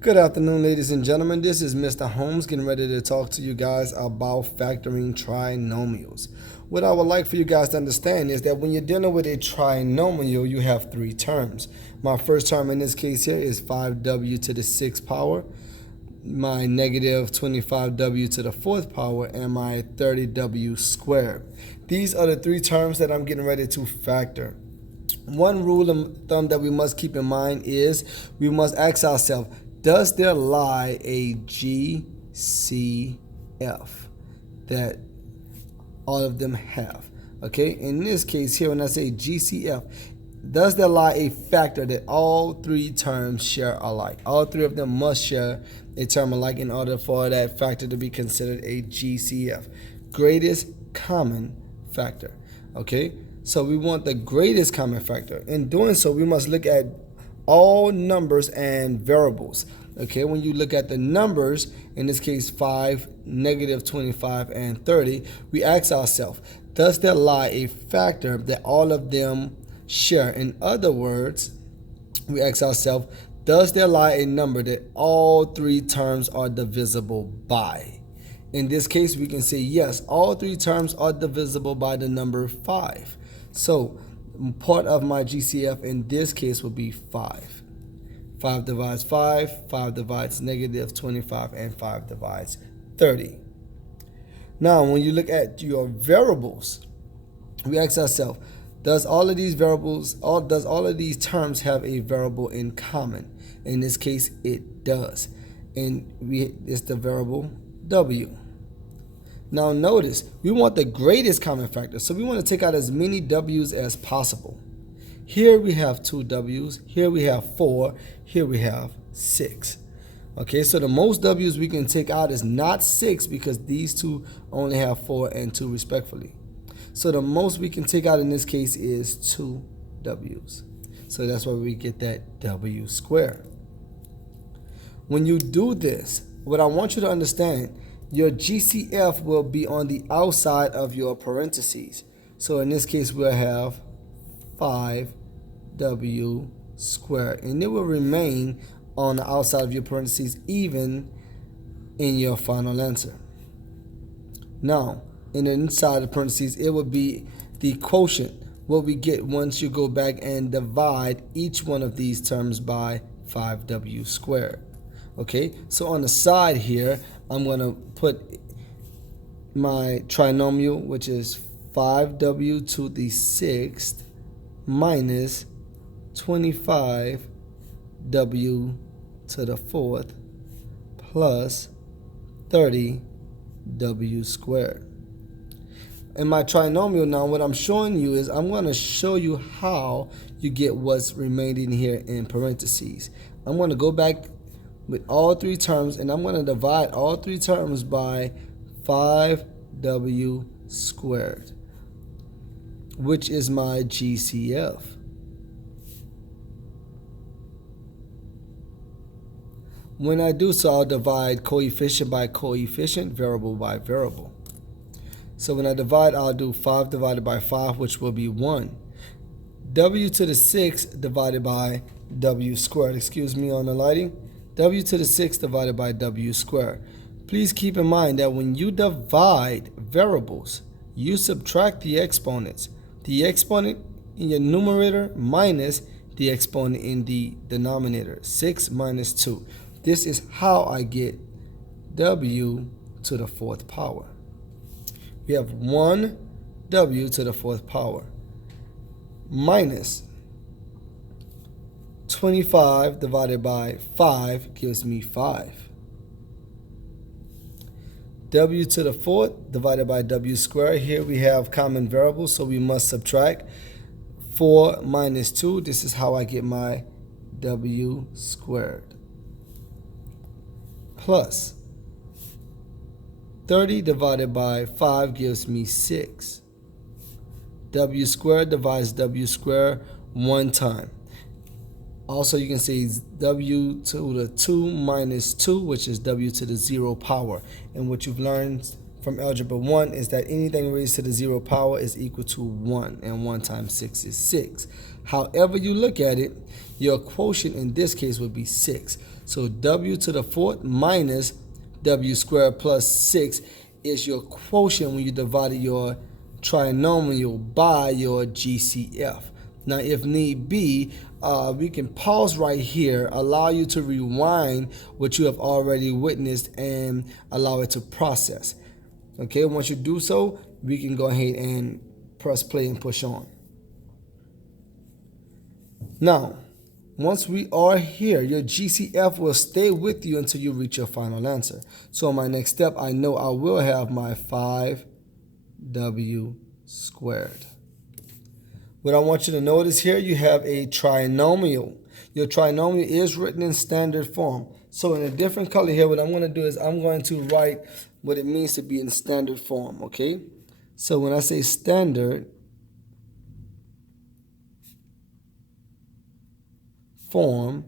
Good afternoon, ladies and gentlemen. This is Mr. Holmes getting ready to talk to you guys about factoring trinomials. What I would like for you guys to understand is that when you're dealing with a trinomial, you have three terms. My first term in this case here is 5w to the 6th power, my negative 25w to the 4th power, and my 30w squared. These are the three terms that I'm getting ready to factor. One rule of thumb that we must keep in mind is we must ask ourselves, does there lie a GCF that all of them have? Okay, in this case here, when I say GCF, does there lie a factor that all three terms share alike? All three of them must share a term alike in order for that factor to be considered a GCF, greatest common factor. Okay, so we want the greatest common factor. In doing so, we must look at all numbers and variables. Okay, when you look at the numbers, in this case 5, negative 25, and 30, we ask ourselves, does there lie a factor that all of them share? In other words, we ask ourselves, does there lie a number that all three terms are divisible by? In this case, we can say yes, all three terms are divisible by the number 5. So part of my GCF in this case would be 5. 5 divides 5, 5 divides negative 25, and 5 divides 30. Now, when you look at your variables, we ask ourselves, does all of these terms have a variable in common? In this case, it does. And it's the variable W. Now notice, we want the greatest common factor, so we want to take out as many W's as possible. Here we have 2 W's, here we have 4, here we have 6. Okay, so the most W's we can take out is not 6 because these two only have 4 and 2 respectively. So the most we can take out in this case is 2 W's. So that's why we get that W squared. When you do this, what I want you to understand, your GCF will be on the outside of your parentheses. So in this case, we'll have 5w squared. And it will remain on the outside of your parentheses even in your final answer. Now, in the inside of the parentheses, it will be the quotient, what we get once you go back and divide each one of these terms by 5w squared. Okay, so on the side here, I'm going to put my trinomial, which is 5w to the 6th minus 25w to the 4th plus 30w squared. In my trinomial now, what I'm showing you is I'm going to show you how you get what's remaining here in parentheses. I'm going to go back with all three terms, and I'm going to divide all three terms by 5w squared, which is my GCF. When I do so, I'll divide coefficient by coefficient, variable by variable. So when I divide, I'll do 5 divided by 5, which will be 1. W to the 6th divided by w squared. Excuse me on the lighting. W to the 6th divided by w squared. Please keep in mind that when you divide variables, you subtract the exponents. The exponent in your numerator minus the exponent in the denominator. 6 minus 2. This is how I get w to the 4th power. We have 1 w to the 4th power minus 25 divided by 5 gives me 5. W to the 4th divided by w squared. Here we have common variables, so we must subtract 4 minus 2. This is how I get my w squared. Plus 30 divided by 5 gives me 6. W squared divides w squared one time. Also, you can say w to the 2 minus 2, which is w to the 0 power. And what you've learned from Algebra 1 is that anything raised to the 0 power is equal to 1, and 1 times 6 is 6. However you look at it, your quotient in this case would be 6. So w to the fourth minus w squared plus 6 is your quotient when you divided your trinomial by your GCF. Now, if need be, we can pause right here, allow you to rewind what you have already witnessed and allow it to process. Okay, once you do so, we can go ahead and press play and push on. Now, once we are here, your GCF will stay with you until you reach your final answer. So my next step, I know I will have my 5w squared. What I want you to notice here, you have a trinomial. Your trinomial is written in standard form. So in a different color here, what I'm going to do is I'm going to write what it means to be in standard form, okay? So when I say standard form,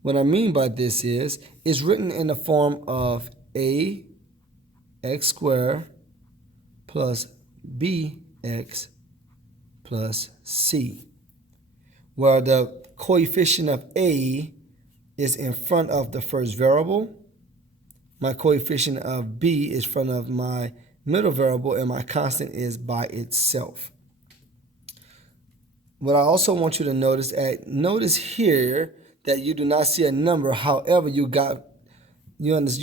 what I mean by this is it's written in the form of a x squared plus bx plus c, where the coefficient of a is in front of the first variable, my coefficient of b is in front of my middle variable, and my constant is by itself. What I also want you to notice here that you do not see a number. However, you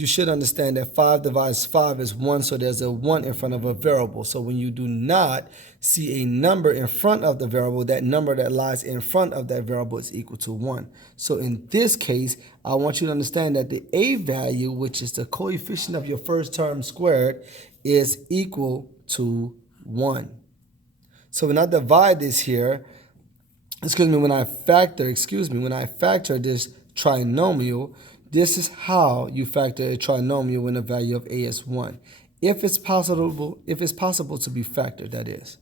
should understand that 5 divides 5 is 1, so there's a 1 in front of a variable. So when you do not see a number in front of the variable, that number that lies in front of that variable is equal to 1. So in this case, I want you to understand that the a value, which is the coefficient of your first term squared, is equal to 1. So when I divide this here, when I factor this trinomial, this is how you factor a trinomial when the value of a is 1. If it's possible to be factored, that is.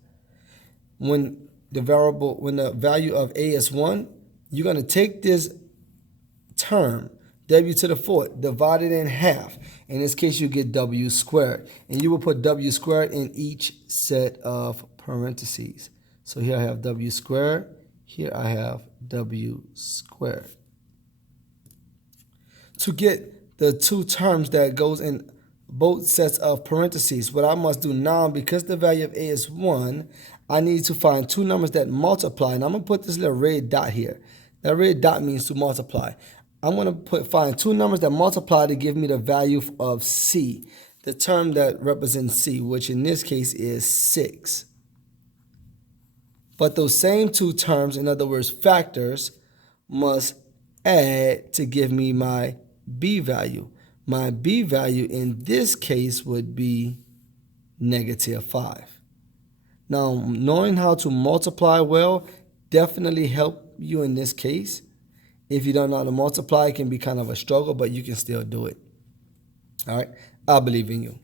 When the value of a is 1, you're going to take this term, w to the fourth, divide it in half. In this case, you get w squared. And you will put w squared in each set of parentheses. So here I have w squared. Here I have w squared. To get the two terms that goes in both sets of parentheses, what I must do now, because the value of a is 1, I need to find two numbers that multiply. And I'm going to put this little red dot here. That red dot means to multiply. I'm going to find two numbers that multiply to give me the value of c, the term that represents c, which in this case is 6. But those same two terms, in other words, factors, must add to give me my b value. My b value in this case would be -5. Now, knowing how to multiply well definitely help you in this case. If you don't know how to multiply, it can be kind of a struggle, but you can still do it. All right, I believe in you.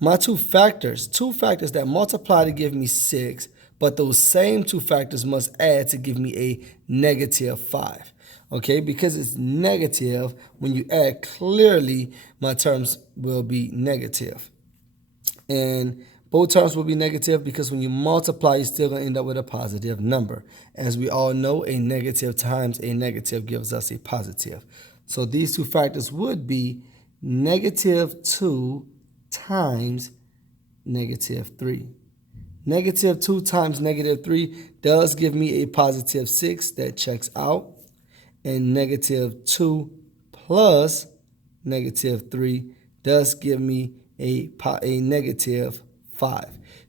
My two factors that multiply to give me 6, but those same two factors must add to give me a -5. Okay, because it's negative, when you add, clearly my terms will be negative. And both terms will be negative because when you multiply, you're still going to end up with a positive number. As we all know, a negative times a negative gives us a positive. So these two factors would be -2 times -3. -2 times -3 does give me a +6 that checks out. And -2 plus -3 does give me a -5.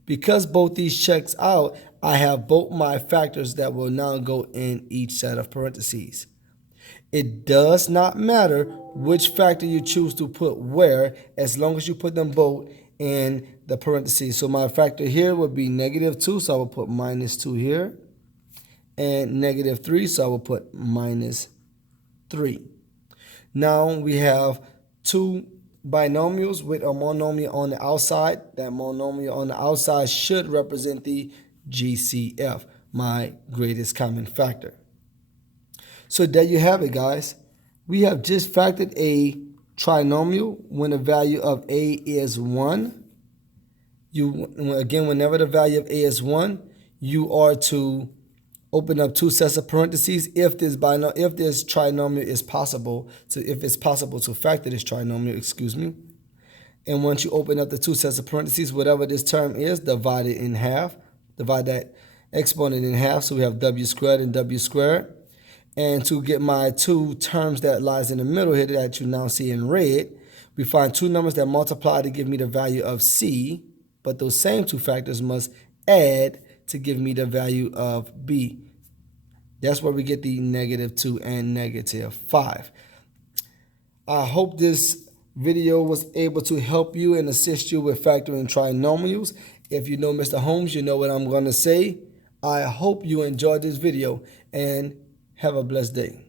Because both these checks out, I have both my factors that will now go in each set of parentheses. It does not matter which factor you choose to put where, as long as you put them both in the parentheses. So my factor here would be -2, so I will put -2 here. And -3, so I will put -3. Now we have two binomials with a monomial on the outside. That monomial on the outside should represent the GCF, my greatest common factor. So there you have it, guys. We have just factored a trinomial when the value of a is 1. Again, whenever the value of a is 1, you are to Open up two sets of parentheses if this trinomial is possible if it's possible to factor this trinomial, excuse me. And once you open up the two sets of parentheses, whatever this term is, divide it in half. Divide that exponent in half, so we have w squared and w squared. And to get my two terms that lies in the middle here that you now see in red, we find two numbers that multiply to give me the value of c, but those same two factors must add to give me the value of b. That's where we get the -2 and -5. I hope this video was able to help you and assist you with factoring trinomials. If you know Mr. Holmes, you know what I'm going to say. I hope you enjoyed this video and have a blessed day.